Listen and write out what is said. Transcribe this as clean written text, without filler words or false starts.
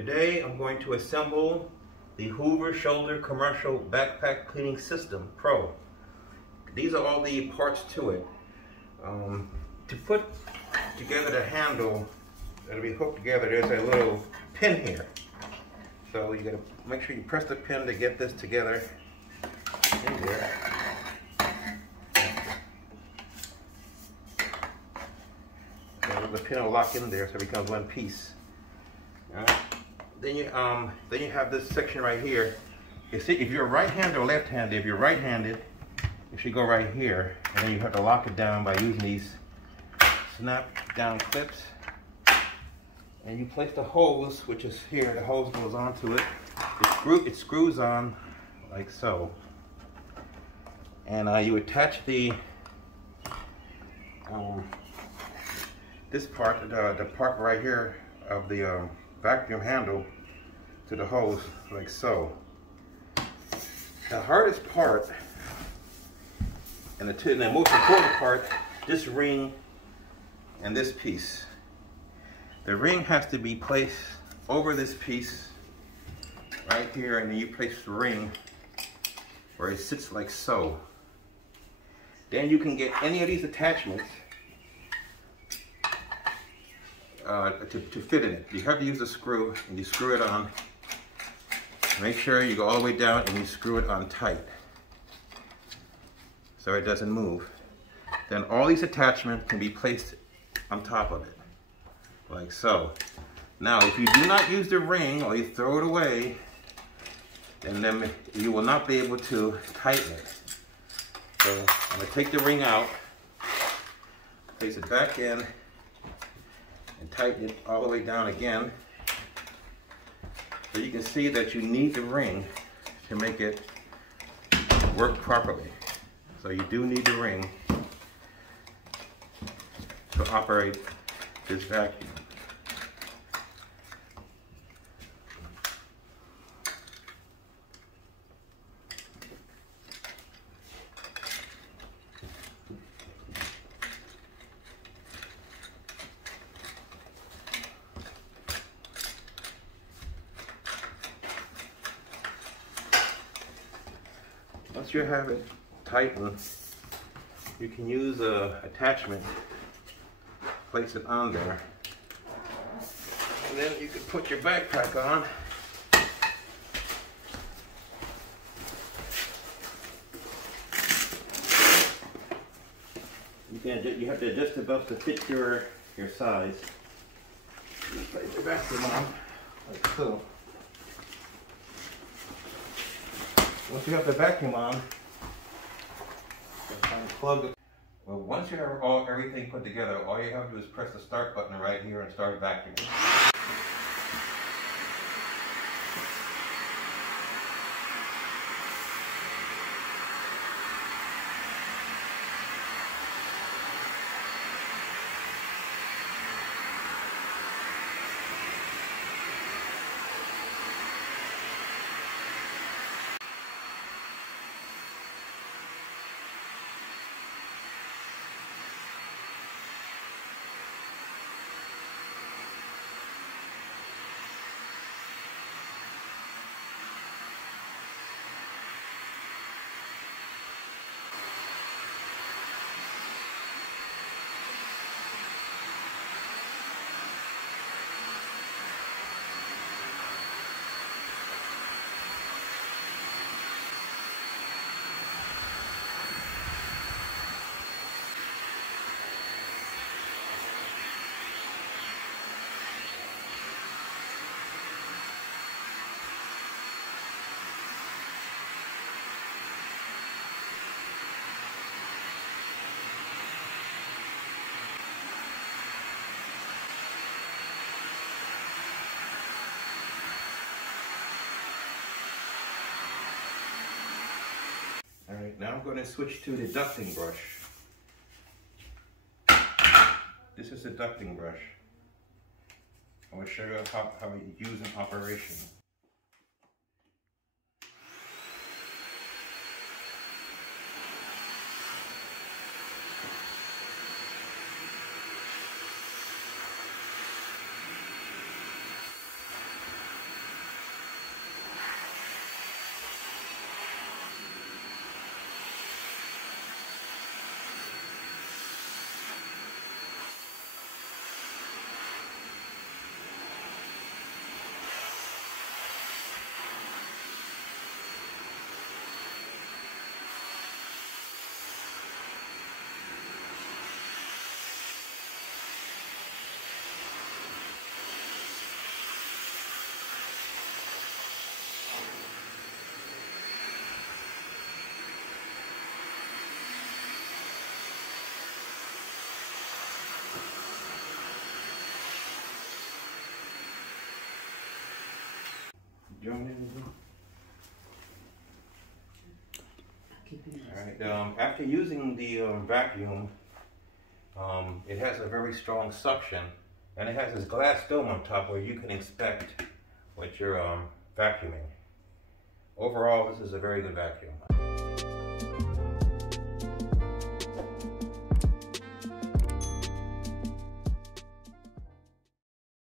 Today I'm going to assemble the Hoover Shoulder Commercial Backpack Cleaning System Pro. These are all the parts to it. To put together the handle that'll be hooked together, there's a little pin here. So you gotta make sure you press the pin to get this together in there. So the pin will lock in there so it becomes one piece. All right. Then you have this section right here. You see, if you're right-handed or left-handed, if you're right-handed, you should go right here, and then you have to lock it down by using these snap-down clips. And you place the hose, which is here. The hose goes onto it. It screws on like so. And you attach the this part, the part right here of the vacuum handle to the hose like so. The hardest part and the most important part, this ring and this piece. The ring has to be placed over this piece right here, and then you place the ring where it sits like so. Then you can get any of these attachments to fit in it. You have to use a screw, and you screw it on. Make sure you go all the way down and you screw it on tight so it doesn't move. Then all these attachments can be placed on top of it, like so. Now, if you do not use the ring or you throw it away, then you will not be able to tighten it. So I'm going to take the ring out, place it back in, and tighten it all the way down again. So you can see that you need the ring to make it work properly. So you do need the ring to operate this vacuum. Once you have it tightened, you can use an attachment, place it on there, and then you can put your backpack on. You have to adjust the belt to fit your size. You place your vacuum on like so. Once you have the vacuum on, plug it. Well, once you have everything put together, all you have to do is press the start button right here and start vacuuming. Alright, now I'm going to switch to the ducting brush. This is the ducting brush. I will show you how it's used in operation. Alright, after using the vacuum, it has a very strong suction, and it has this glass dome on top where you can inspect what you're vacuuming. Overall, this is a very good vacuum.